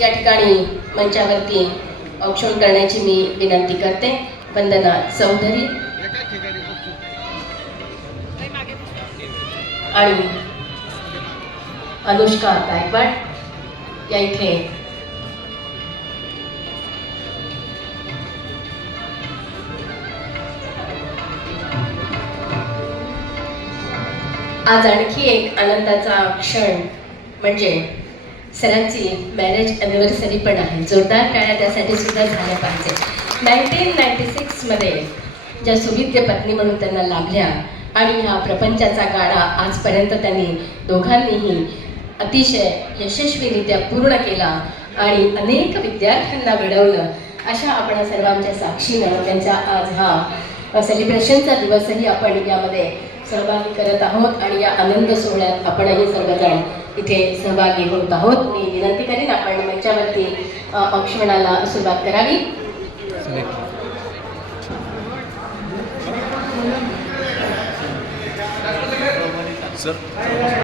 या ठिकाणी मंचावरती औक्षण करण्याची मी विनंती करते. वंदना चौधरी आणि अनुष्का गायकवाड या इथे आज आणखी एक आनंदाचा क्षण म्हणजे सरांची मॅरेज ॲनिव्हर्सरी पण आहे. जोरदार टाळ्या त्यासाठी सुद्धा झाल्या पाहिजे. 1996मध्ये ज्या सुविद्य पत्नी म्हणून त्यांना लाभल्या आणि हा प्रपंचाचा गाडा आजपर्यंत त्यांनी दोघांनीही अतिशय यशस्वीरित्या पूर्ण केला आणि अनेक विद्यार्थ्यांना घडवलं. अशा आपण सर्वांच्या साक्षीनं त्यांचा आज हा सेलिब्रेशनचा दिवसही आपण यामध्ये सहभागी करत आहोत आणि या आनंद सोहळ्यात आपणही सर्वजण इथे सहभागी होत आहोत. मी विनंती करीन आपण मंचावरती औक्षणाला सुरुवात करावी. सर